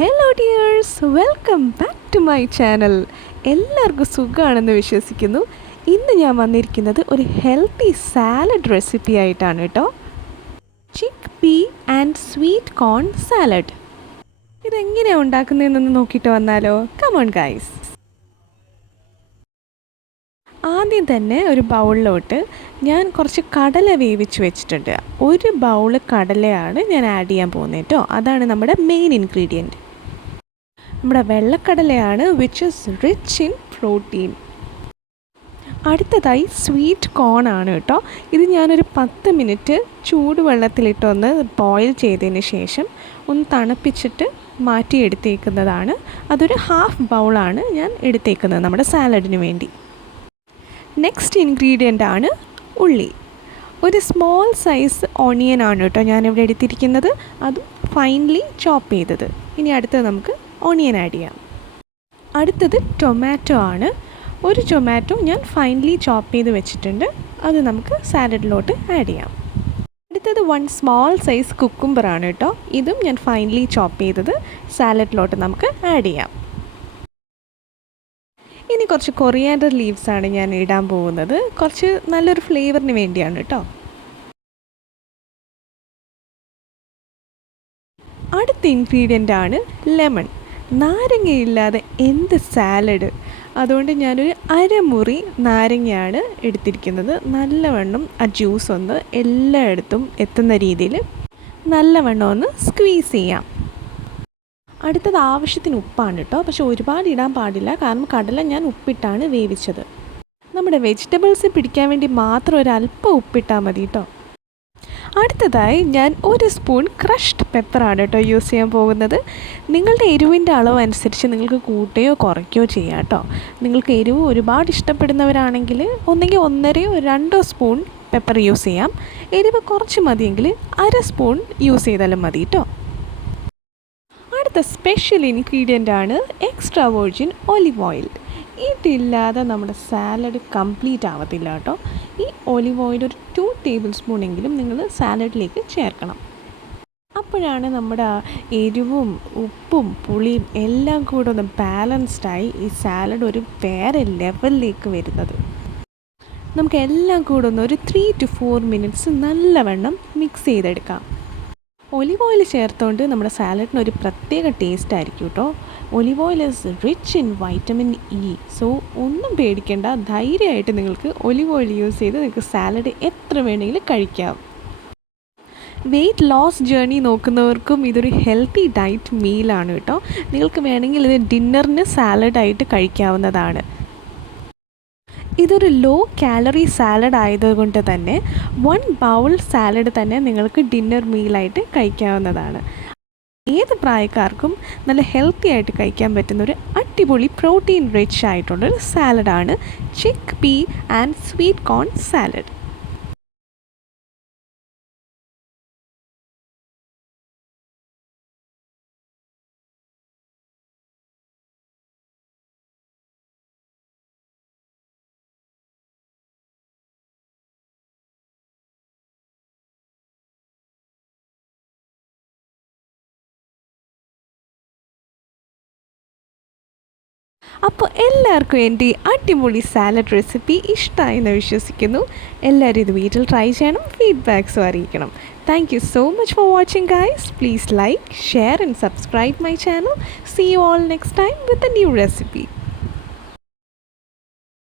Hello dears, welcome back to my channel. എല്ലാവർക്കും സുഖമാണെന്ന് വിശ്വസിക്കുന്നു. ഇന്ന് ഞാൻ വന്നിരിക്കുന്നത് ഒരു ഹെൽത്തി സാലഡ് റെസിപ്പി ആയിട്ടാണ് കേട്ടോ. Chickpea and sweet corn salad. ഇതെങ്ങനെയാണ് ഉണ്ടാക്കുന്നതെന്നൊന്ന് നോക്കിയിട്ട് വന്നാലോ? Come on guys. ആദ്യം തന്നെ ഒരു ബൗളിലോട്ട് ഞാൻ കുറച്ച് കടല വേവിച്ച് വെച്ചിട്ടുണ്ട്. ഒരു ബൗൾ കടലയാണ് ഞാൻ ആഡ് ചെയ്യാൻ പോകുന്നത് കേട്ടോ. അതാണ് നമ്മുടെ മെയിൻ ഇൻഗ്രീഡിയൻറ്റ്. നമ്മുടെ വെള്ളക്കടലയാണ്, which is rich in protein. അടുത്തതായി സ്വീറ്റ് കോൺ ആണ് കേട്ടോ. ഇത് ഞാനൊരു 10 മിനിറ്റ് ചൂടുവെള്ളത്തിലിട്ടൊന്ന് ബോയിൽ ചെയ്തതിന് ശേഷം ഒന്ന് തണുപ്പിച്ചിട്ട് മാറ്റിയെടുത്തേക്കുന്നതാണ്. അതൊരു ഹാഫ് ബൗളാണ് ഞാൻ എടുത്തേക്കുന്നത് നമ്മുടെ സാലഡിന് വേണ്ടി. നെക്സ്റ്റ് ഇൻഗ്രീഡിയൻ്റ് ആണ് ഉള്ളി. ഒരു സ്മോൾ സൈസ് ഓണിയൻ ആണ് കേട്ടോ ഞാനിവിടെ എടുത്തിരിക്കുന്നത്, അതും ഫൈൻലി ചോപ്പ് ചെയ്തത്. ഇനി അടുത്തത് നമുക്ക് ഓണിയൻ ആഡ് ചെയ്യാം. അടുത്തത് ടൊമാറ്റോ ആണ്. ഒരു ടൊമാറ്റോ ഞാൻ ഫൈൻലി ചോപ്പ് ചെയ്ത് വെച്ചിട്ടുണ്ട്, അത് നമുക്ക് സാലഡിലോട്ട് ആഡ് ചെയ്യാം. അടുത്തത് 1 സ്മോൾ സൈസ് കുക്കുംബറാണ് കേട്ടോ. ഇതും ഞാൻ ഫൈൻലി ചോപ്പ് ചെയ്തത് സാലഡിലോട്ട് നമുക്ക് ആഡ് ചെയ്യാം. ഇനി കുറച്ച് കൊറിയാൻഡർ ലീവ്സാണ് ഞാൻ ഇടാൻ പോകുന്നത്, കുറച്ച് നല്ലൊരു ഫ്ലേവറിന് വേണ്ടിയാണ് കേട്ടോ. അടുത്ത ഇൻഗ്രീഡിയൻ്റ് ആണ് ലെമൺ. നാരങ്ങയില്ലാതെ എന്ത് സാലഡ്. അതുകൊണ്ട് ഞാനൊരു അരമുറി നാരങ്ങയാണ് എടുത്തിരിക്കുന്നത്. നല്ലവണ്ണം ആ ജ്യൂസ് ഒന്ന് എല്ലായിടത്തും എത്തുന്ന രീതിയിൽ നല്ലവണ്ണം ഒന്ന് സ്ക്വീസ് ചെയ്യാം. അടുത്തത് ആവശ്യത്തിന് ഉപ്പാണ് കേട്ടോ, പക്ഷെ ഒരുപാട് ഇടാൻ പാടില്ല, കാരണം കടല ഞാൻ ഉപ്പിട്ടാണ് വേവിച്ചത്. നമ്മുടെ വെജിറ്റബിൾസ് പിടിക്കാൻ വേണ്ടി മാത്രം ഒരല്പം ഉപ്പിട്ടാൽ മതി കേട്ടോ. അടുത്തതായി ഞാൻ 1 സ്പൂൺ ക്രഷ്ഡ് പെപ്പറാണ് കേട്ടോ യൂസ് ചെയ്യാൻ പോകുന്നത്. നിങ്ങളുടെ എരിവിൻ്റെ അളവ് അനുസരിച്ച് നിങ്ങൾക്ക് കൂട്ടുകയോ കുറയ്ക്കുകയോ ചെയ്യാം കേട്ടോ. നിങ്ങൾക്ക് എരിവ് ഒരുപാട് ഇഷ്ടപ്പെടുന്നവരാണെങ്കിൽ ഒന്നെങ്കിൽ 1.5 2 സ്പൂൺ പെപ്പർ യൂസ് ചെയ്യാം. എരിവ് കുറച്ച് മതിയെങ്കിൽ 1/2 സ്പൂൺ യൂസ് ചെയ്താലും മതി കേട്ടോ. അടുത്ത സ്പെഷ്യൽ ഇൻഗ്രീഡിയൻ്റ് ആണ് എക്സ്ട്രാ വെർജിൻ ഒലിവ് ഓയിൽ. ഇതില്ലാതെ നമ്മുടെ സാലഡ് കംപ്ലീറ്റ് ആവത്തില്ല കേട്ടോ. ഈ ഒലിവ് ഓയിൽ ഒരു 2 ടേബിൾ സ്പൂൺ എങ്കിലും നിങ്ങൾ സാലഡിലേക്ക് ചേർക്കണം. അപ്പോഴാണ് നമ്മുടെ എരിവും ഉപ്പും പുളിയും എല്ലാം കൂടെ ഒന്ന് ബാലൻസ്ഡായി ഈ സാലഡ് ഒരു വേറെ ലെവലിലേക്ക് വരുന്നത്. നമുക്ക് എല്ലാം കൂടെ ഒന്ന് ഒരു 3 to 4 മിനിറ്റ്സ് നല്ലവണ്ണം മിക്സ് ചെയ്തെടുക്കാം. ഒലിവ് ഓയിൽ ചേർത്തുകൊണ്ട് നമ്മുടെ സാലഡിന് ഒരു പ്രത്യേക ടേസ്റ്റ് ആയിരിക്കും കേട്ടോ. Olive oil is rich in vitamin E. So ഒന്നും പേടിക്കേണ്ട, ധൈര്യമായിട്ട് നിങ്ങൾക്ക് ഒലിവ് ഓയിൽ യൂസ് ചെയ്ത് നിങ്ങൾക്ക് സാലഡ് എത്ര വേണമെങ്കിലും കഴിക്കാം. വെയ്റ്റ് ലോസ് ജേർണി നോക്കുന്നവർക്കും ഇതൊരു ഹെൽത്തി ഡയറ്റ് മീലാണ് കേട്ടോ. നിങ്ങൾക്ക് വേണമെങ്കിൽ ഇത് ഡിന്നറിന് സാലഡായിട്ട് കഴിക്കാവുന്നതാണ്. ഇതൊരു ലോ കാലറി സാലഡ് ആയതുകൊണ്ട് തന്നെ 1 ബൗൾ സാലഡ് തന്നെ നിങ്ങൾക്ക് ഡിന്നർ മീലായിട്ട് കഴിക്കാവുന്നതാണ്. ഏത് പ്രായക്കാർക്കും നല്ല ഹെൽത്തി ആയിട്ട് കഴിക്കാൻ പറ്റുന്ന ഒരു അടിപൊളി പ്രോട്ടീൻ റിച്ച് ആയിട്ടുള്ളൊരു സാലഡാണ് chickpea and sweet corn salad. അപ്പോൾ എല്ലാവർക്കും എൻ്റെ അടിപൊളി സാലഡ് റെസിപ്പി ഇഷ്ടമായെന്ന് വിശ്വസിക്കുന്നു. എല്ലാവരും ഇത് വീട്ടിൽ ട്രൈ ചെയ്യണം, ഫീഡ്ബാക്സും അറിയിക്കണം. Thank you so much for watching guys. Please like, share and subscribe my channel. See you all next time with a new recipe.